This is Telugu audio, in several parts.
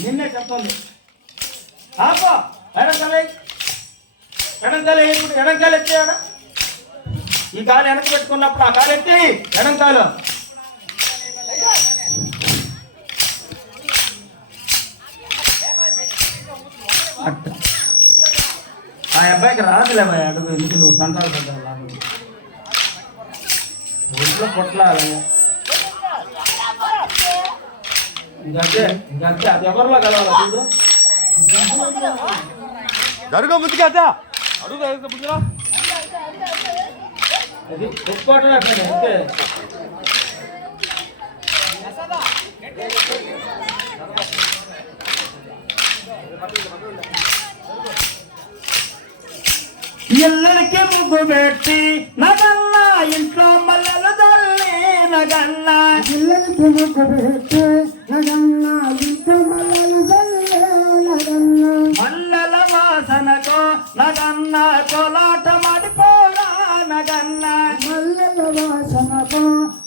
నిన్నే చెప్తుంది ఆపో ఎడంకాలే ఇప్పుడు ఎడంకాలు ఎత్తాడా ఈ కాలు వెనక పెట్టుకున్నప్పుడు ఆ కాలు ఎత్తి ఎడంకాలు ఆ అబ్బాయికి రాదులే అడుగు ఎందుకు నువ్వు తంటాలు పడ్డా ఒంట్లో పొట్లాలి ఇంకంతే అది ఎవరిలో కలవాలి జరుగు ముందుకు అదా అడుగు ముందుగా అది ఒప్పుకోవటం అట్లా అంతే ఎల్లరికి ముగ్గు పెట్టి నగన్న ఇంట్లో మల్లెలు తల్లి నగన్న ఇల్లరికి ముగ్గు పెట్టి నగన్న ఇంట్లో మల్లెలు తల్లి నగన్న మల్లెల వాసనతో నగన్న కోలాట మాడిపోరా నగన్న మల్లెల వాసనతో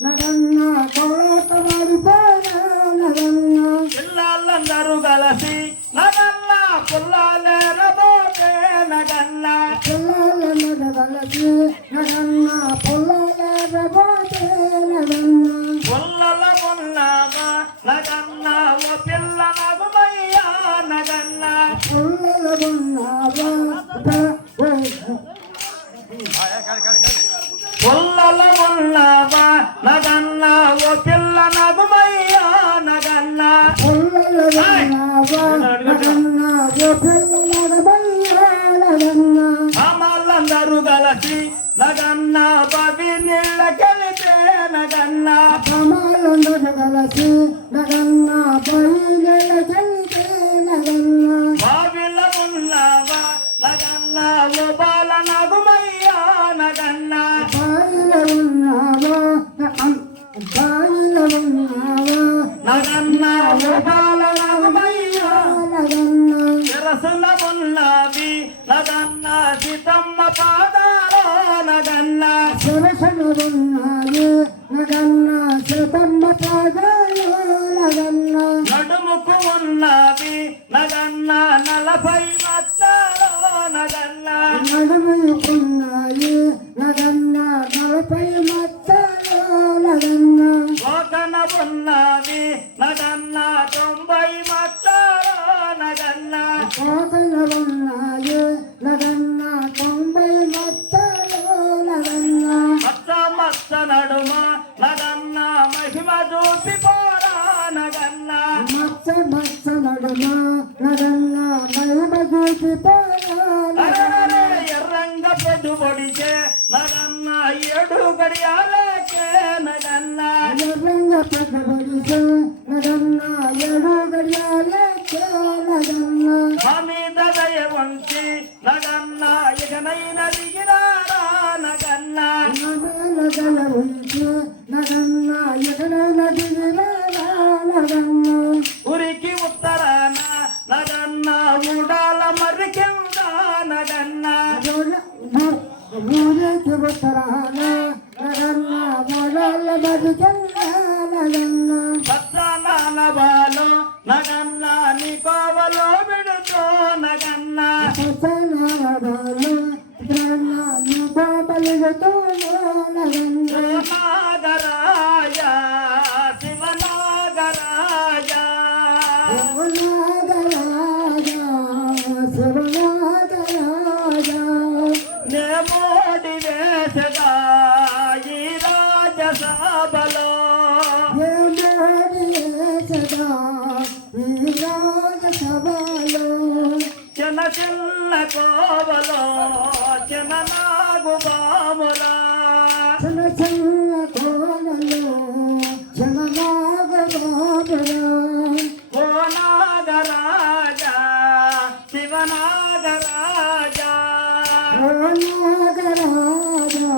నగన్న కోలాట మాడిపోరా నగన్న పిల్లలందరూ కలిసి నగన్న పుల్లాలేరబోతే నగన్న పిల్లలందరూ కలిసి నగన్న పుల్లాలేరబోతే నగన్న పుల్లల ముల్లాగా నగన్న ఓ పిల్ల నగుమయ్యా నగన్న పుల్లల ఉన్నావా పుల్లల ముల్లాగా నగన్న ఓ పిల్ల నగుమయ్యా నగన్న పుల్లల ఉన్నావా నగన్న ఓ పిల్ల నగమయ్యా నగన్న అమ్మలందరూ కలిసి నగన్న బావి నీళ్ళకెళితే నగన్న ప్రమాలందరూ కలిసి నగన్న బయలు చెల్లితే నగన్న బావిల ఉన్నావా నగన్న ఓ బాల నగుమయ్యా నగన్న బాయిల ఉన్నావా బాయిల ఉన్నావా నగన్న ఓ బాల నగుమయ్యా నగన్న శిరసుల ఉన్నవి నగన్న సీతమ్మ పాదాలో నగన్న సరసలు ఉన్నాయి నగన్న సీతమ్మ పాదాలు నగన్న నడుముకు ఉన్నవి నగన్న 40 మచ్చాలో నగన్న నడుముకున్నాయి నగన్న 40 మచ్చలు నగన్న కోకన ఉన్నవి నగన్న 90 మచ్చాలో నగన్న కోకలు ఉన్నాయి నగన్న 90 మచ్చలు నగన్న మచ్చ మచ్చ నడుమ నగన్న మహిమ చూపిపోరా నగన్న మచ్చ మచ్చ నడుమ నగన్న మహిమ చూపిపోరా అరే ఎర్రంగ పొద్దు పొడిచే నగన్న 7 గడియాలకే నగన్న ఎర్రంగ పెద్దబడిసే నగన్న 7 గడియాలకే నగన్న మా మీద దయ వంచి నగన్న ఇకనైన దిగిరారా నగన్న నగల ఉంచి నగన్న ఎగడైన దిగిరారా నగన్న ఉరికి ఉత్తరాన నగన్న ఉడాల మరి కింద నగన్న ఊరికి ఉత్తరాన నగన్న మొదల బతికెళ్ళ నగన్న పచ్చనాన బాలో నగన్న నీ కోవలో విడుతో నగన్న సనాదాలు నీ బాబలుగతో నగన్న నాగరాజ శివనాగరాజ నాగరాజా శివనాగరాజా నే మోడి వేసగా ఈ రాజసభలో సదా ఈ రాజసభలో చిన్న చిన్న కోవలో చిన్న నాగు బాములా చిన్న చిన్న కోనలో చిన్న నాగబాబురా ఓ నాగరాజ శివనాగరాజ ఓ నాగరాజా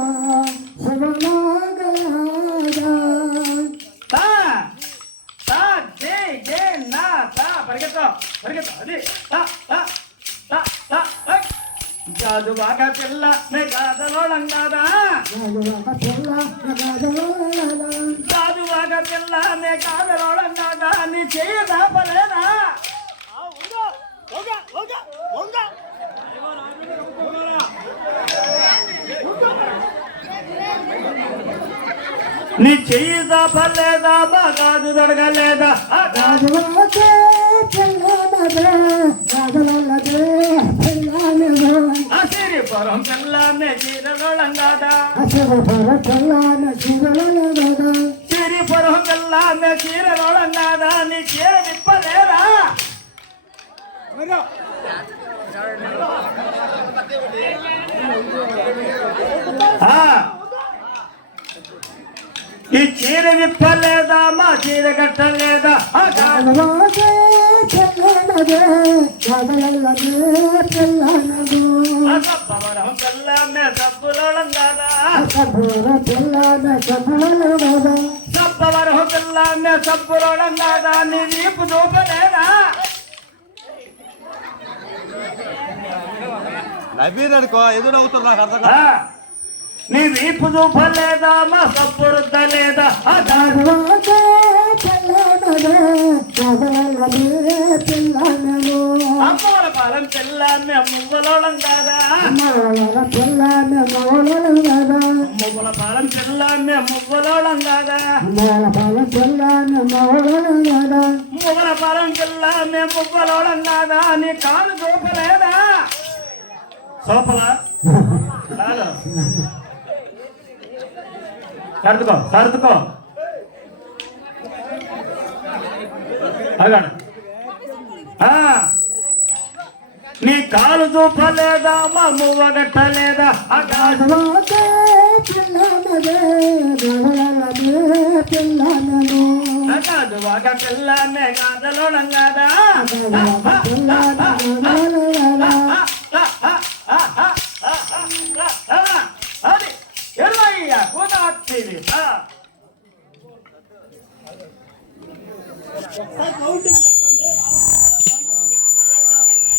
శివనాగరాజా తా తా జే జే నా తా పరిగెత్తు అది తా తా తా తా జాదు బాగా పిల్ల నే కాదలోడం కాదా జాదు బాగా పిల్ల నే కాదలోడం కాదా నీ చేయ నీ చెయ్యి దాపలేదా బాగాదు దొడగలేదా రాజువాకే పిల్లనదే రాజులదే పిల్లనదే సిరిపురం పిల్లనే చీరలోళంగాదా అసలు పిల్లన చిరలనదే సిరిపురం పిల్లనే చీరలోళంగాదా నీ చీర విప్పలేదా ఈ చీర విప్పలేదా మా చీర కట్టలేదా రాజువాకే పిల్లనదే రాజులదే పిల్లనదే సబ్బవరం పిల్లనే సబ్బులోళంగాదా పిల్లన సఫలనదే సబ్బవరం పిల్లనే సబ్బులోళంగాదా నీ వీపు చూపలేదా నవ్వీరనుకో ఎదురు నవ్వుతారు నాకు అర్థం కాదు. నీ వీపు చూపలేదా మా సబ్బు రుద్దలేదా రాజువాకే పిల్లనదే రాజులదే పిల్లనదే అమ్మోల పాలెం పిల్లనే మువ్వలోళంగాదా పిల్లన మౌలనదే మువ్వల పాలెం పిల్లనే మువ్వలోళంగాదా పిల్లన మౌలనదే మువ్వల పాలెం పిల్లనే మువ్వలోళంగాదా నీ కాలు చూపలేదా సోపలా కాదు సర్దుకో అగాడు నీ కాలు చూపలేదా మా మువ్వ గట్టలేదా రాజువాకే పిల్లనదే రాజులదే పిల్లనదే కాదు ఒక పిల్లనే కాదలోనంగాదా పిల్లన మౌలనదే అది ఎర్రయ్య కూదాచ్చింది